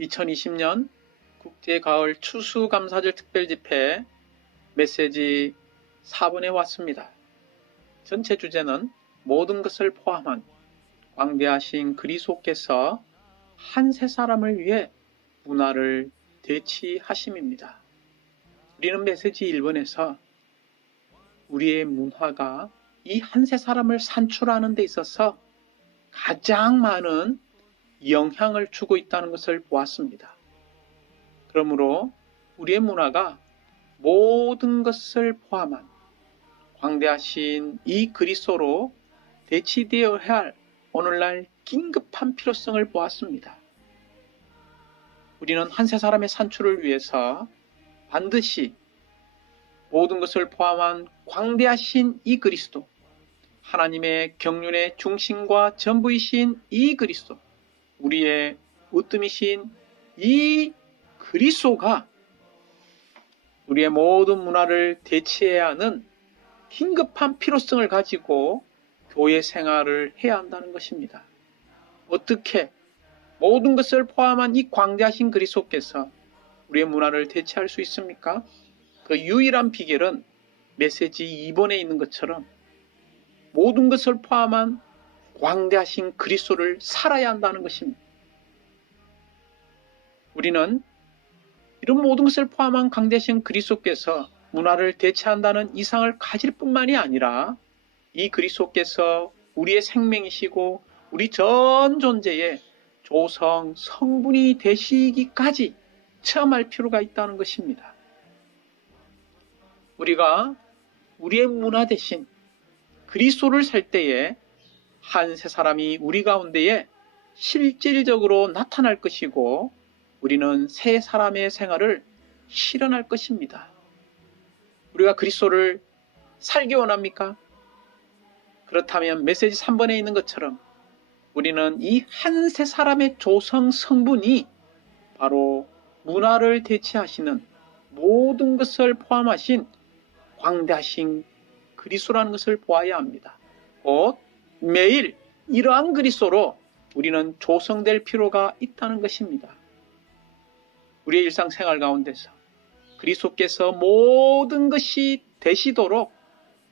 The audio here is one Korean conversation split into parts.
2020년 국제가을 추수감사절 특별집회 메시지 4번에 왔습니다. 전체 주제는 모든 것을 포함한 광대하신 그리스도께서 한 세 사람을 위해 문화를 대치하심입니다. 우리는 메시지 1번에서 우리의 문화가 이 한 세 사람을 산출하는 데 있어서 가장 많은 영향을 주고 있다는 것을 보았습니다. 그러므로 우리의 문화가 모든 것을 포함한 광대하신 이 그리스도로 대치되어야 할 오늘날 긴급한 필요성을 보았습니다. 우리는 한 세 사람의 산출을 위해서 반드시 모든 것을 포함한 광대하신 이 그리스도, 하나님의 경륜의 중심과 전부이신 이 그리스도, 우리의 으뜸이신 이 그리스도가 우리의 모든 문화를 대체해야 하는 긴급한 필요성을 가지고 교회 생활을 해야 한다는 것입니다. 어떻게 모든 것을 포함한 이 광대하신 그리스도께서 우리의 문화를 대체할 수 있습니까? 그 유일한 비결은 메시지 2번에 있는 것처럼 모든 것을 포함한 광대하신 그리스도를 살아야 한다는 것입니다. 우리는 이런 모든 것을 포함한 광대하신 그리스도께서 문화를 대체한다는 이상을 가질 뿐만이 아니라 이 그리스도께서 우리의 생명이시고 우리 전 존재의 조성, 성분이 되시기까지 체험할 필요가 있다는 것입니다. 우리가 우리의 문화 대신 그리스도를 살 때에 한 세 사람이 우리 가운데에 실질적으로 나타날 것이고 우리는 세 사람의 생활을 실현할 것입니다. 우리가 그리스도를 살기 원합니까? 그렇다면 메시지 3번에 있는 것처럼 우리는 이 한 세 사람의 조성 성분이 바로 문화를 대체하시는 모든 것을 포함하신 광대하신 그리스도라는 것을 보아야 합니다. 곧 매일 이러한 그리스도로 우리는 조성될 필요가 있다는 것입니다. 우리의 일상생활 가운데서 그리스도께서 모든 것이 되시도록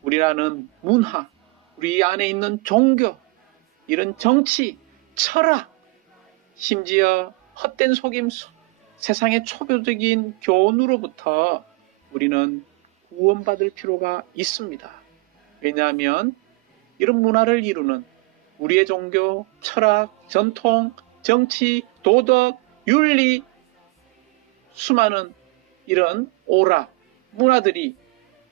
우리라는 문화, 우리 안에 있는 종교, 이런 정치, 철학, 심지어 헛된 속임수, 세상의 초보적인 교훈으로부터 우리는 구원받을 필요가 있습니다. 왜냐하면 이런 문화를 이루는 우리의 종교, 철학, 전통, 정치, 도덕, 윤리, 수많은 이런 오락, 문화들이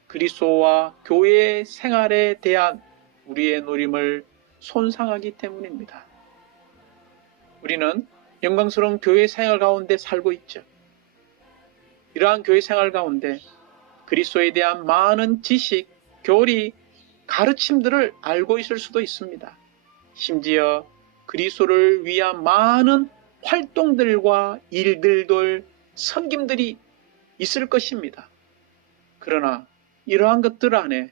그리스도와 교회의 생활에 대한 우리의 노림을 손상하기 때문입니다. 우리는 영광스러운 교회 생활 가운데 살고 있죠. 이러한 교회 생활 가운데 그리스도에 대한 많은 지식, 교리, 가르침들을 알고 있을 수도 있습니다. 심지어 그리스도를 위한 많은 활동들과 일들도 섬김들이 있을 것입니다. 그러나 이러한 것들 안에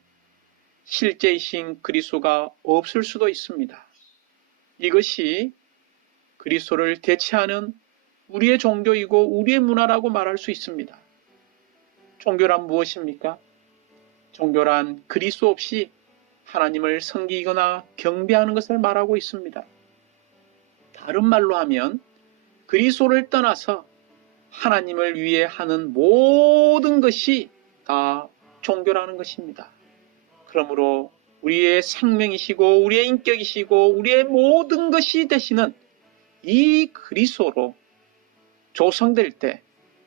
실제이신 그리스도가 없을 수도 있습니다. 이것이 그리스도를 대체하는 우리의 종교이고 우리의 문화라고 말할 수 있습니다. 종교란 무엇입니까? 종교란 그리스도 없이 하나님을 섬기거나 경배하는 것을 말하고 있습니다. 다른 말로 하면 그리스도를 떠나서 하나님을 위해 하는 모든 것이 다 종교라는 것입니다. 그러므로 우리의 생명이시고 우리의 인격이시고 우리의 모든 것이 되시는 이 그리스도로 조성될 때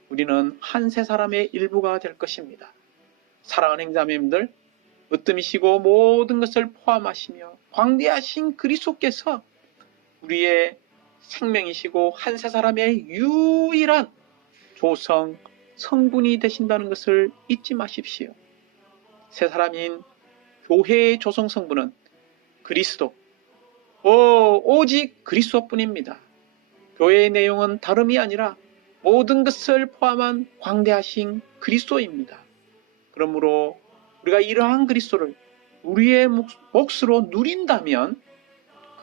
우리는 한 세 사람의 일부가 될 것입니다. 사랑하는 형제자매님들, 으뜸이시고 모든 것을 포함하시며 광대하신 그리스도께서 우리의 생명이시고 한 세 사람의 유일한 조성, 성분이 되신다는 것을 잊지 마십시오. 세 사람인 교회의 조성 성분은 그리스도, 오직 그리스도뿐입니다. 교회의 내용은 다름이 아니라 모든 것을 포함한 광대하신 그리스도입니다. 그러므로 우리가 이러한 그리스도를 우리의 몫으로 누린다면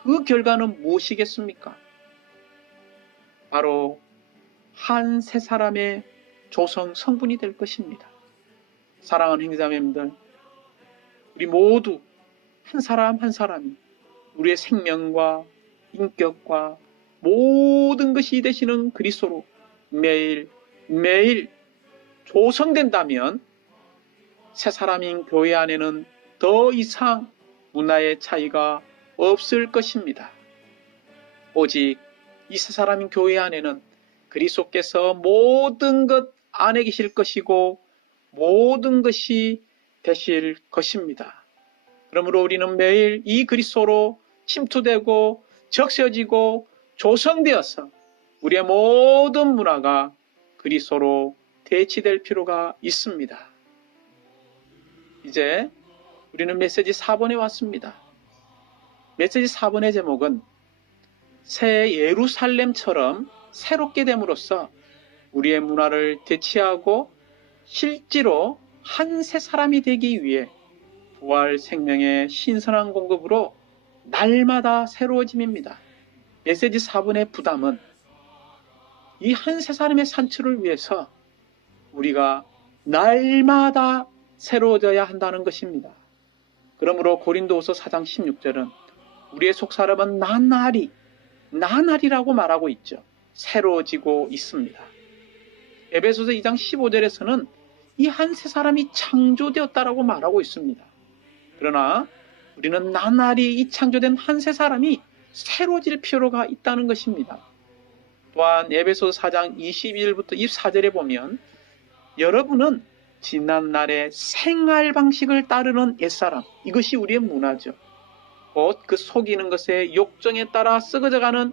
그 결과는 무엇이겠습니까? 바로 한 새 사람의 조성 성분이 될 것입니다. 사랑하는 형제자매님들, 우리 모두 한 사람 한 사람이 우리의 생명과 인격과 모든 것이 되시는 그리스도로 매일 조성된다면 새 사람인 교회 안에는 더 이상 문화의 차이가 없을 것입니다. 오직 이 새 사람인 교회 안에는 그리스도께서 모든 것 안에 계실 것이고 모든 것이 되실 것입니다. 그러므로 우리는 매일 이 그리스도로 침투되고 적셔지고 조성되어서 우리의 모든 문화가 그리스도로 대치될 필요가 있습니다. 이제 우리는 메시지 4번에 왔습니다. 메시지 4번의 제목은 새 예루살렘처럼 새롭게 됨으로써 우리의 문화를 대체하고 실제로 한 새 사람이 되기 위해 부활 생명의 신선한 공급으로 날마다 새로워짐입니다. 메시지 4번의 부담은 이 한 새 사람의 산출을 위해서 우리가 날마다 새로워져야 한다는 것입니다. 그러므로 고린도후서 4장 16절은 우리의 속사람은 나날이라고 말하고 있죠. 새로워지고 있습니다. 에베소서 2장 15절에서는 이 한 새 사람이 창조되었다라고 말하고 있습니다. 그러나 우리는 나날이 이 창조된 한 새 사람이 새로워질 필요가 있다는 것입니다. 또한 에베소서 4장 22절부터 24절에 보면 여러분은 지난날의 생활 방식을 따르는 옛사람, 이것이 우리의 문화죠. 곧 그 속이는 것의 욕정에 따라 썩어져가는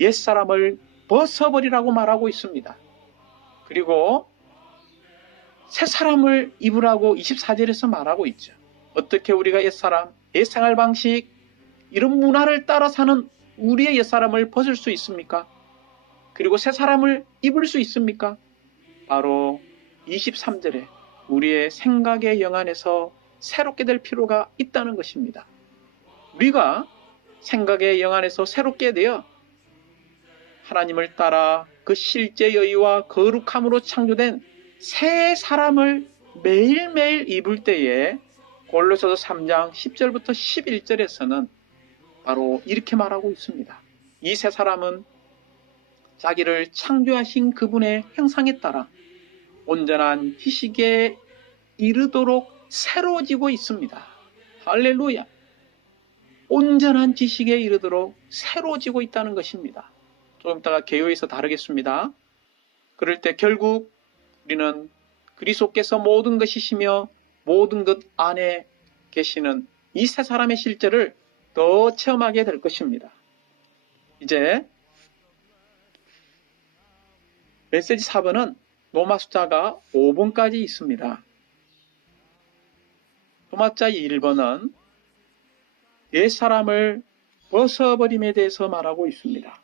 옛사람을 벗어버리라고 말하고 있습니다. 그리고 새 사람을 입으라고 24절에서 말하고 있죠. 어떻게 우리가 옛사람, 옛생활 방식, 이런 문화를 따라 사는 우리의 옛사람을 벗을 수 있습니까? 그리고 새 사람을 입을 수 있습니까? 바로 23절에 우리의 생각의 영안에서 새롭게 될 필요가 있다는 것입니다. 우리가 생각의 영안에서 새롭게 되어 하나님을 따라 그 실제 여유와 거룩함으로 창조된 새 사람을 매일매일 입을 때에 골로새서 3장 10절부터 11절에서는 바로 이렇게 말하고 있습니다. 이 새 사람은 자기를 창조하신 그분의 형상에 따라 온전한 지식에 이르도록 새로워지고 있습니다. 할렐루야! 온전한 지식에 이르도록 새로워지고 있다는 것입니다. 조금 이따가 개요에서 다루겠습니다. 그럴 때 결국 우리는 그리스도께서 모든 것이시며 모든 것 안에 계시는 이 새 사람의 실제를 더 체험하게 될 것입니다. 이제 메시지 4번은 로마 숫자가 5번까지 있습니다. 로마자 1번은 옛사람을 벗어버림에 대해서 말하고 있습니다.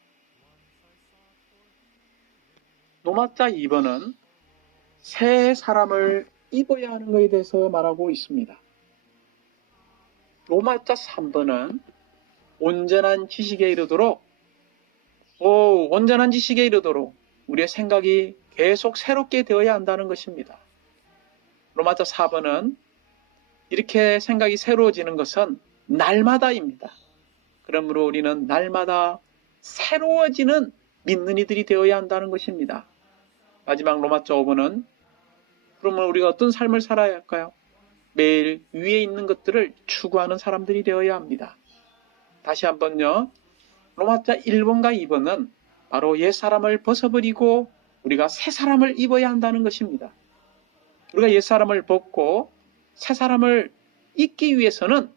로마자 2번은 새 사람을 입어야 하는 것에 대해서 말하고 있습니다. 로마자 3번은 온전한 지식에 이르도록 우리의 생각이 계속 새롭게 되어야 한다는 것입니다. 로마자 4번은 이렇게 생각이 새로워지는 것은 날마다입니다. 그러므로 우리는 날마다 새로워지는 믿는 이들이 되어야 한다는 것입니다. 마지막 로마자 5번은 그러면 우리가 어떤 삶을 살아야 할까요? 매일 위에 있는 것들을 추구하는 사람들이 되어야 합니다. 다시 한번요. 로마자 1번과 2번은 바로 옛사람을 벗어버리고 우리가 새 사람을 입어야 한다는 것입니다. 우리가 옛사람을 벗고 새 사람을 입기 위해서는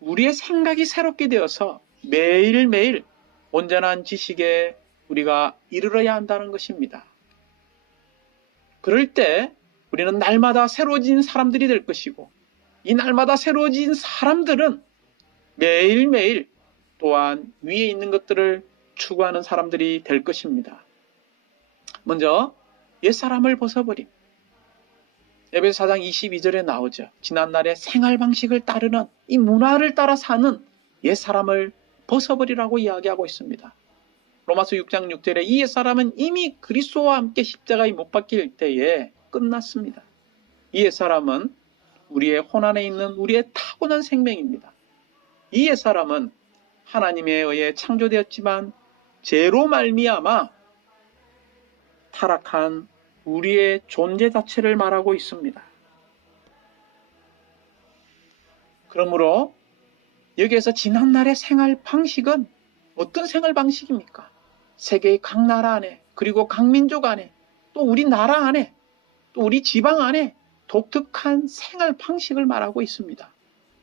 우리의 생각이 새롭게 되어서 매일매일 온전한 지식에 우리가 이르러야 한다는 것입니다. 그럴 때 우리는 날마다 새로워진 사람들이 될 것이고 이 날마다 새로워진 사람들은 매일매일 또한 위에 있는 것들을 추구하는 사람들이 될 것입니다. 먼저 옛사람을 벗어버림. 에베소 4장 22절에 나오죠. 지난날의 생활 방식을 따르는 이 문화를 따라 사는 옛사람을 벗어버리라고 이야기하고 있습니다. 로마서 6장 6절에 이 옛사람은 이미 그리스도와 함께 십자가에 못 박힐 때에 끝났습니다. 이 옛사람은 우리의 혼안에 있는 우리의 타고난 생명입니다. 이 옛사람은 하나님에 의해 창조되었지만 죄로 말미암아 타락한 우리의 존재 자체를 말하고 있습니다. 그러므로 여기에서 지난날의 생활 방식은 어떤 생활 방식입니까? 세계의 각 나라 안에, 그리고 각 민족 안에, 또 우리 나라 안에, 또 우리 지방 안에 독특한 생활 방식을 말하고 있습니다.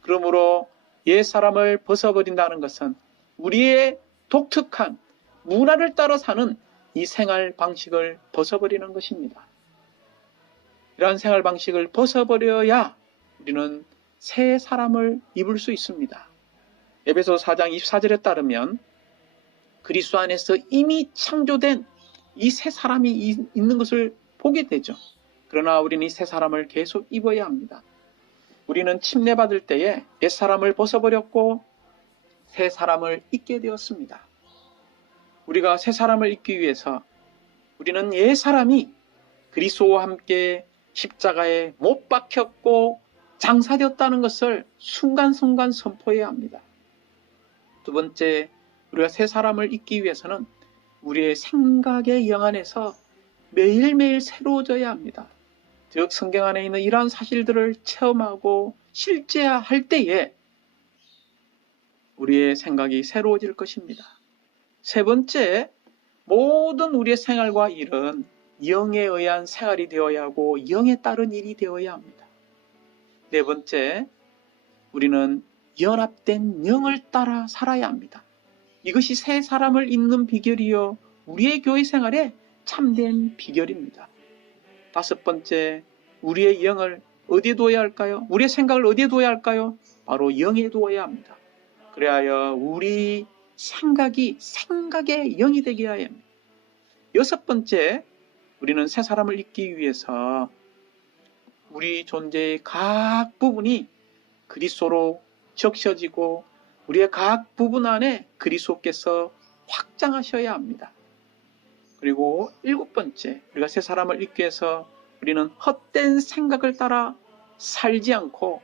그러므로 옛사람을 벗어버린다는 것은 우리의 독특한 문화를 따라 사는 이 생활 방식을 벗어버리는 것입니다. 이러한 생활 방식을 벗어버려야 우리는 새 사람을 입을 수 있습니다. 에베소 4장 24절에 따르면 그리스도 안에서 이미 창조된 이 새 사람이 있는 것을 보게 되죠. 그러나 우리는 이 새 사람을 계속 입어야 합니다. 우리는 침례받을 때에 옛 사람을 벗어버렸고 새 사람을 입게 되었습니다. 우리가 새 사람을 입기 위해서 우리는 옛 사람이 그리스도와 함께 십자가에 못 박혔고 장사되었다는 것을 순간순간 선포해야 합니다. 두 번째, 우리가 새 사람을 입기 위해서는 우리의 생각의 영 안에서 매일매일 새로워져야 합니다. 즉 성경 안에 있는 이러한 사실들을 체험하고 실제화할 때에 우리의 생각이 새로워질 것입니다. 세 번째, 모든 우리의 생활과 일은 영에 의한 생활이 되어야 하고 영에 따른 일이 되어야 합니다. 네 번째, 우리는 연합된 영을 따라 살아야 합니다. 이것이 새 사람을 잇는 비결이요 우리의 교회 생활의 참된 비결입니다. 다섯 번째, 우리의 영을 어디에 두어야 할까요? 우리의 생각을 어디에 두어야 할까요? 바로 영에 두어야 합니다. 그래야 우리 생각이 생각의 영이 되게 해야 합니다. 여섯 번째, 우리는 새 사람을 입기 위해서 우리 존재의 각 부분이 그리스도로 적셔지고 우리의 각 부분 안에 그리스도께서 확장하셔야 합니다. 그리고 일곱 번째, 우리가 새 사람을 입기 위해서 우리는 헛된 생각을 따라 살지 않고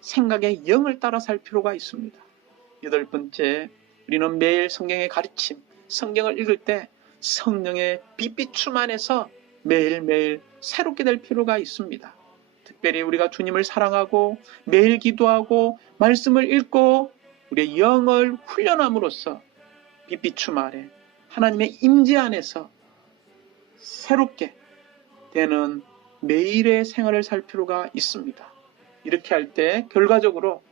생각의 영을 따라 살 필요가 있습니다. 여덟 번째, 우리는 매일 성경의 가르침, 성경을 읽을 때 성령의 빛비춤 안에서 매일매일 새롭게 될 필요가 있습니다. 특별히 우리가 주님을 사랑하고 매일 기도하고 말씀을 읽고 우리의 영을 훈련함으로써 빛비춤 아래 하나님의 임재 안에서 새롭게 되는 매일의 생활을 살 필요가 있습니다. 이렇게 할 때 결과적으로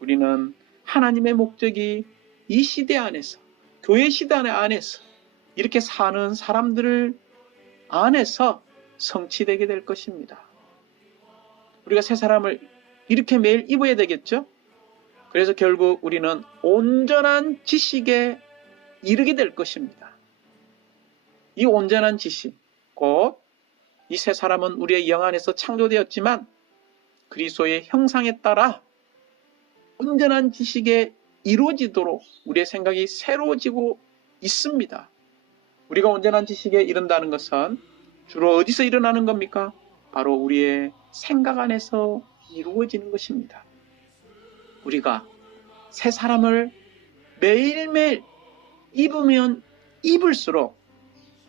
우리는 하나님의 목적이 이 시대 안에서, 교회 시대 안에서 이렇게 사는 사람들 안에서 성취되게 될 것입니다. 우리가 새 사람을 이렇게 매일 입어야 되겠죠? 그래서 결국 우리는 온전한 지식에 이르게 될 것입니다. 이 온전한 지식, 곧 이 새 사람은 우리의 영 안에서 창조되었지만 그리스도의 형상에 따라 온전한 지식에 이루어지도록 우리의 생각이 새로워지고 있습니다. 우리가 온전한 지식에 이른다는 것은 주로 어디서 일어나는 겁니까? 바로 우리의 생각 안에서 이루어지는 것입니다. 우리가 새 사람을 매일매일 입으면 입을수록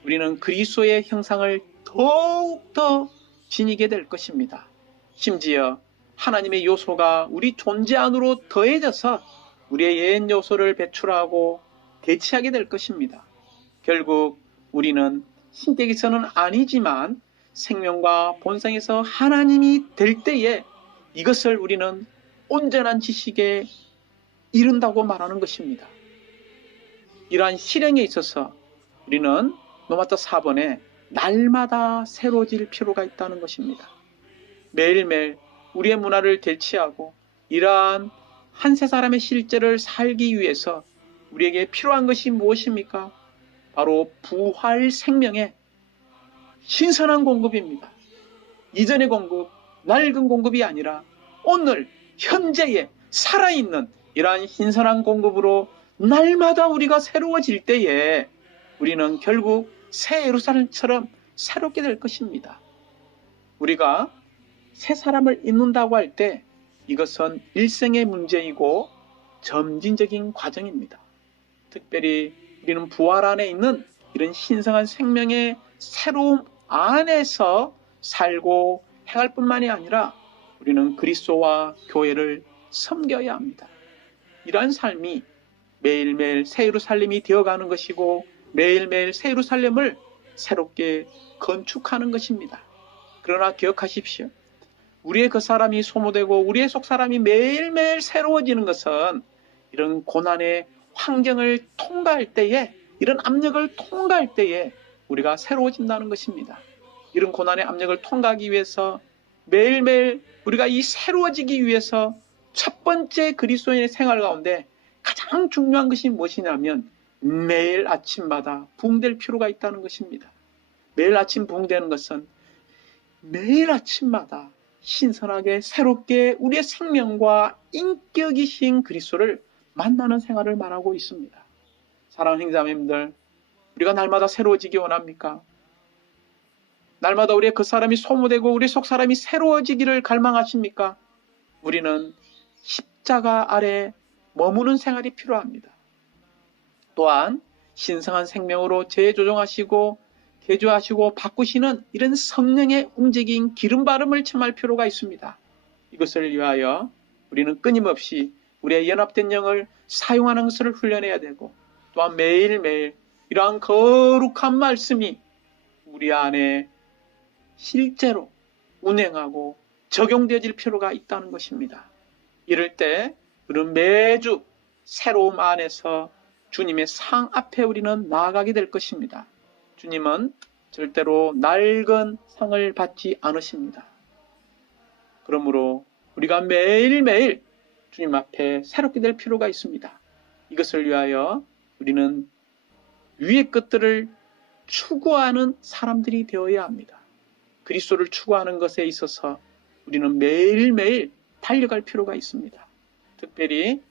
우리는 그리스도의 형상을 더욱더 지니게 될 것입니다. 심지어 하나님의 요소가 우리 존재 안으로 더해져서 우리의 옛 요소를 배출하고 대체하게 될 것입니다. 결국 우리는 신격에서는 아니지만 생명과 본성에서 하나님이 될 때에 이것을 우리는 온전한 지식에 이른다고 말하는 것입니다. 이러한 실행에 있어서 우리는 로마서 4번에 날마다 새로워질 필요가 있다는 것입니다. 매일매일 우리의 문화를 대체하고 이러한 한 세 사람의 실제를 살기 위해서 우리에게 필요한 것이 무엇입니까? 바로 부활 생명의 신선한 공급입니다. 이전의 공급, 낡은 공급이 아니라 오늘 현재의 살아있는 이러한 신선한 공급으로 날마다 우리가 새로워질 때에 우리는 결국 새 예루살렘처럼 새롭게 될 것입니다. 우리가 새 사람을 입는다고 할 때 이것은 일생의 문제이고 점진적인 과정입니다. 특별히 우리는 부활 안에 있는 이런 신성한 생명의 새로움 안에서 살고 행할 뿐만이 아니라 우리는 그리스도와 교회를 섬겨야 합니다. 이러한 삶이 매일매일 새 예루살렘이 되어가는 것이고 매일매일 새 예루살렘을 새롭게 건축하는 것입니다. 그러나 기억하십시오. 우리의 그 사람이 소모되고 우리의 속 사람이 매일매일 새로워지는 것은 이런 고난의 환경을 통과할 때에, 이런 압력을 통과할 때에 우리가 새로워진다는 것입니다. 이런 고난의 압력을 통과하기 위해서 매일매일 우리가 이 새로워지기 위해서 첫 번째 그리스도인의 생활 가운데 가장 중요한 것이 무엇이냐면 매일 아침마다 부흥될 필요가 있다는 것입니다. 매일 아침 부흥되는 것은 매일 아침마다 신선하게 새롭게 우리의 생명과 인격이신 그리스도를 만나는 생활을 말하고 있습니다. 사랑하는 형제자매님들, 우리가 날마다 새로워지기 원합니까? 날마다 우리의 그 사람이 소모되고 우리 속 사람이 새로워지기를 갈망하십니까? 우리는 십자가 아래 머무는 생활이 필요합니다. 또한 신성한 생명으로 재조정하시고 개조하시고 바꾸시는 이런 성령의 움직인 기름바름을 체험할 필요가 있습니다. 이것을 위하여 우리는 끊임없이 우리의 연합된 영을 사용하는 것을 훈련해야 되고, 또한 매일매일 이러한 거룩한 말씀이 우리 안에 실제로 운행하고 적용되어질 필요가 있다는 것입니다. 이럴 때 우리는 매주 새로움 안에서 주님의 상 앞에 우리는 나아가게 될 것입니다. 주님은 절대로 낡은 상을 받지 않으십니다. 그러므로 우리가 매일매일 주님 앞에 새롭게 될 필요가 있습니다. 이것을 위하여 우리는 위의 것들을 추구하는 사람들이 되어야 합니다. 그리스도를 추구하는 것에 있어서 우리는 매일매일 달려갈 필요가 있습니다. 특별히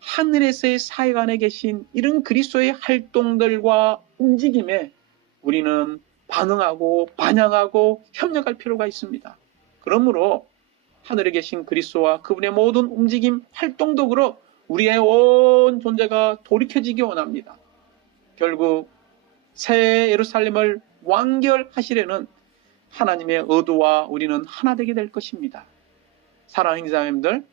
하늘에서의 사역 안에 계신 이런 그리스도의 활동들과 움직임에 우리는 반응하고 반영하고 협력할 필요가 있습니다. 그러므로 하늘에 계신 그리스도와 그분의 모든 움직임, 활동덕으로 우리의 온 존재가 돌이켜지기 원합니다. 결국 새 예루살렘을 완결하시려는 하나님의 의도와 우리는 하나 되게 될 것입니다. 사랑하는 형제자매님들,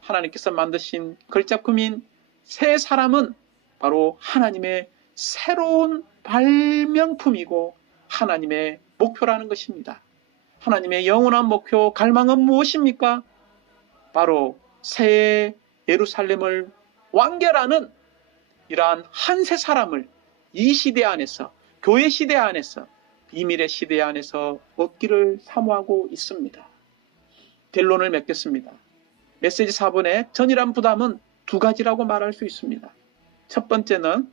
하나님께서 만드신 걸작품인 새 사람은 바로 하나님의 새로운 발명품이고 하나님의 목표라는 것입니다. 하나님의 영원한 목표, 갈망은 무엇입니까? 바로 새 예루살렘을 완결하는 이러한 한 새 사람을 이 시대 안에서, 교회 시대 안에서, 비밀의 시대 안에서 얻기를 사모하고 있습니다. 결론을 맺겠습니다. 메시지 4번의 전이란 부담은 두 가지라고 말할 수 있습니다. 첫 번째는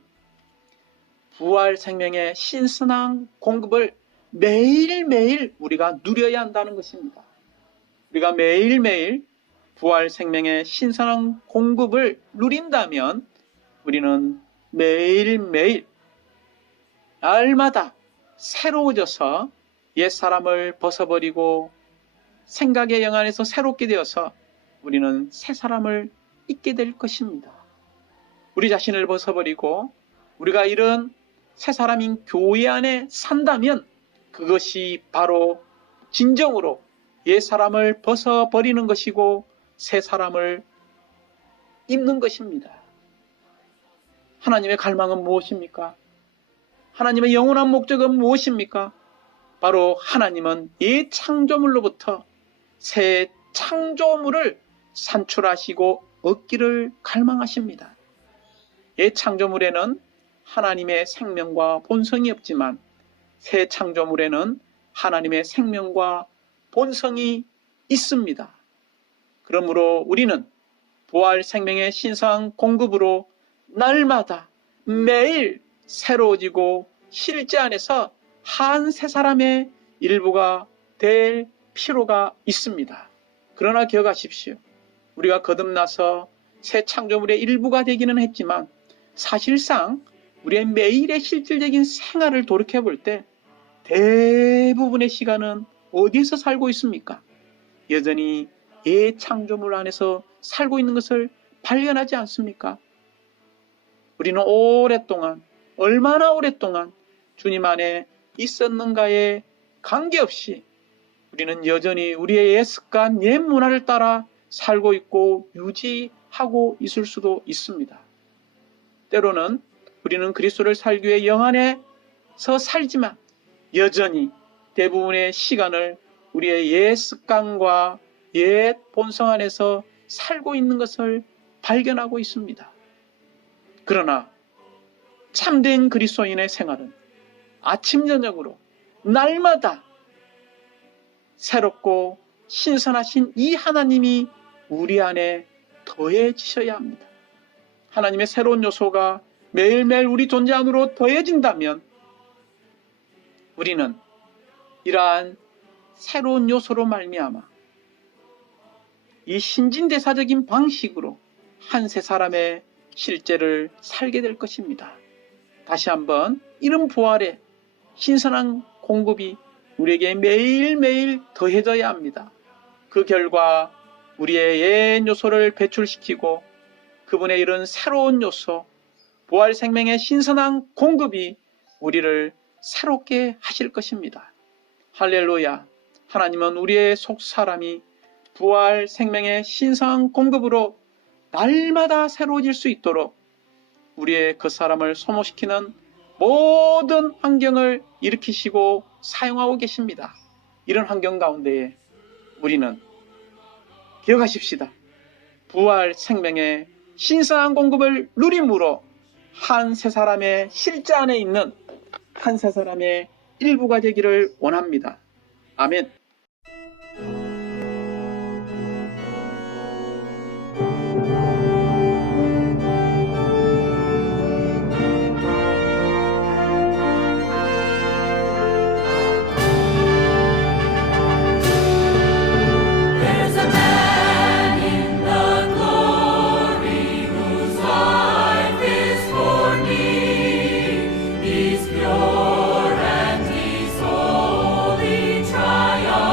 부활 생명의 신선한 공급을 매일매일 우리가 누려야 한다는 것입니다. 우리가 매일매일 부활 생명의 신선한 공급을 누린다면 우리는 매일매일 날마다 새로워져서 옛사람을 벗어버리고 생각의 영 안에서 새롭게 되어서 우리는 새 사람을 잊게 될 것입니다. 우리 자신을 벗어버리고 우리가 이런 새 사람인 교회 안에 산다면 그것이 바로 진정으로 옛 사람을 벗어버리는 것이고 새 사람을 입는 것입니다. 하나님의 갈망은 무엇입니까? 하나님의 영원한 목적은 무엇입니까? 바로 하나님은 옛 창조물로부터 새 창조물을 산출하시고 얻기를 갈망하십니다. 옛 창조물에는 하나님의 생명과 본성이 없지만 새 창조물에는 하나님의 생명과 본성이 있습니다. 그러므로 우리는 부활 생명의 신성 공급으로 날마다 매일 새로워지고 실제 안에서 한 새 사람의 일부가 될 필요가 있습니다. 그러나 기억하십시오. 우리가 거듭나서 새 창조물의 일부가 되기는 했지만 사실상 우리의 매일의 실질적인 생활을 돌이켜 볼 때 대부분의 시간은 어디에서 살고 있습니까? 여전히 옛 창조물 안에서 살고 있는 것을 발견하지 않습니까? 우리는 오랫동안, 얼마나 오랫동안 주님 안에 있었는가에 관계없이 우리는 여전히 우리의 옛 습관, 옛 문화를 따라 살고 있고 유지하고 있을 수도 있습니다. 때로는 우리는 그리스도를 살기 위해 영 안에서 살지만 여전히 대부분의 시간을 우리의 옛 습관과 옛 본성 안에서 살고 있는 것을 발견하고 있습니다. 그러나 참된 그리스도인의 생활은 아침 저녁으로 날마다 새롭고 신선하신 이 하나님이 우리 안에 더해지셔야 합니다. 하나님의 새로운 요소가 매일매일 우리 존재 안으로 더해진다면 우리는 이러한 새로운 요소로 말미암아 이 신진대사적인 방식으로 한 세 사람의 실제를 살게 될 것입니다. 다시 한번 이런 부활의 신선한 공급이 우리에게 매일매일 더해져야 합니다. 그 결과 우리의 옛 요소를 배출시키고 그분의 이런 새로운 요소, 부활 생명의 신선한 공급이 우리를 새롭게 하실 것입니다. 할렐루야! 하나님은 우리의 속 사람이 부활 생명의 신선한 공급으로 날마다 새로워질 수 있도록 우리의 그 사람을 소모시키는 모든 환경을 일으키시고 사용하고 계십니다. 이런 환경 가운데에 우리는 기억하십시다. 부활 생명의 신선한 공급을 누림으로 한 세 사람의 실제 안에 있는 한 세 사람의 일부가 되기를 원합니다. 아멘. Pure and his holy triumph.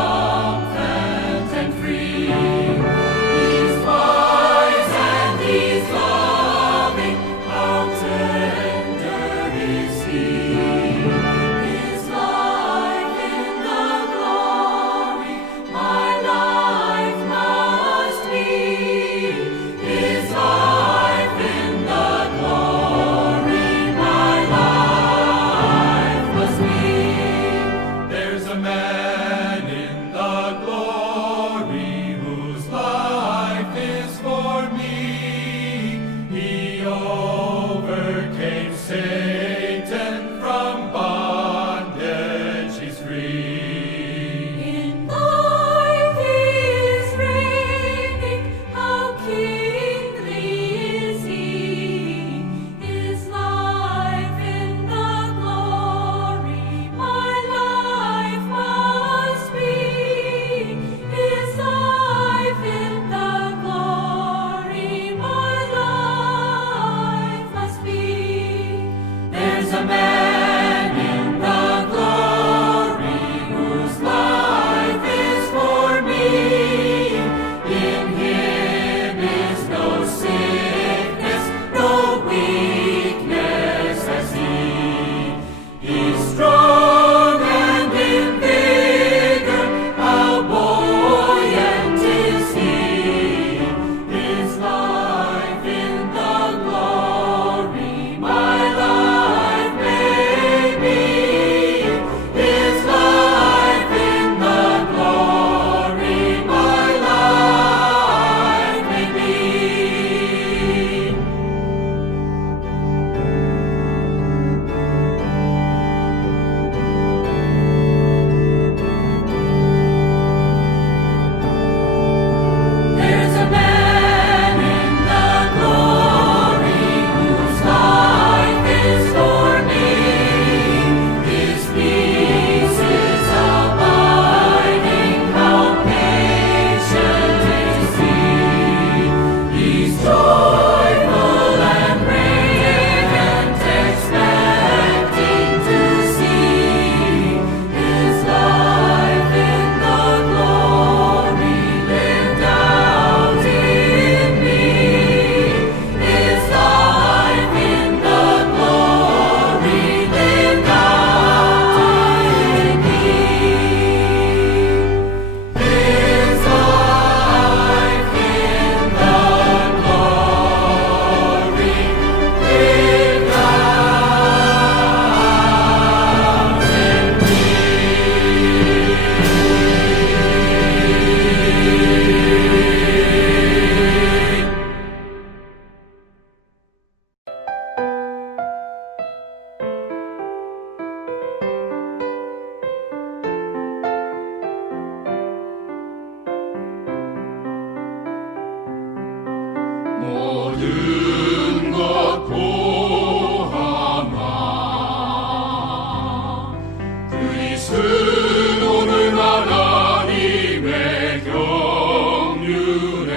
오늘 하나님의 경륜에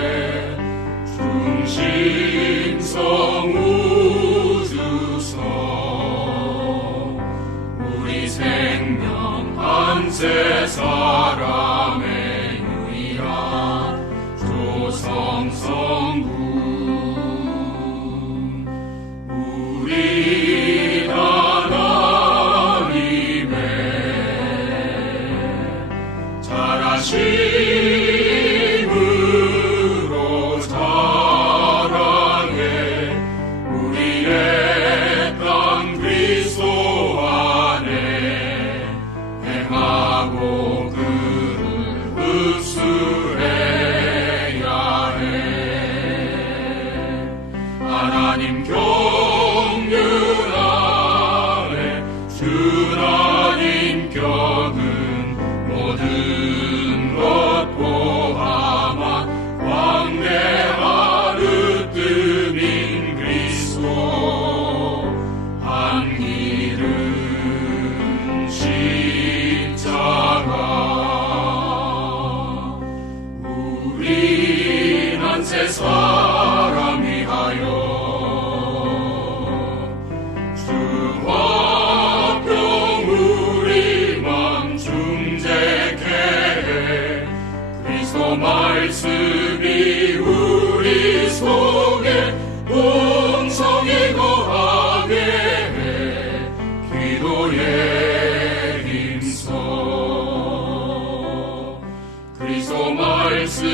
중심성 우주성 우리 생명 한세 사람의 유일한 조성성군 우리 하나님의 잘하심으로 자랑해 우리의 땅 그리스도 안에 행하고 그를 흡수해야 해. 하나님 경륜 안에 준한 인격은 모든 것 포함한 광대한 으뜸인 그리스도 한 길은 십자가 우리 한세 사람 위하여 주화평 우리만 중재케 해 그리스도 말씀이 우리 속에 온성이 거하게 해 기도에 힘써 그리스도 말씀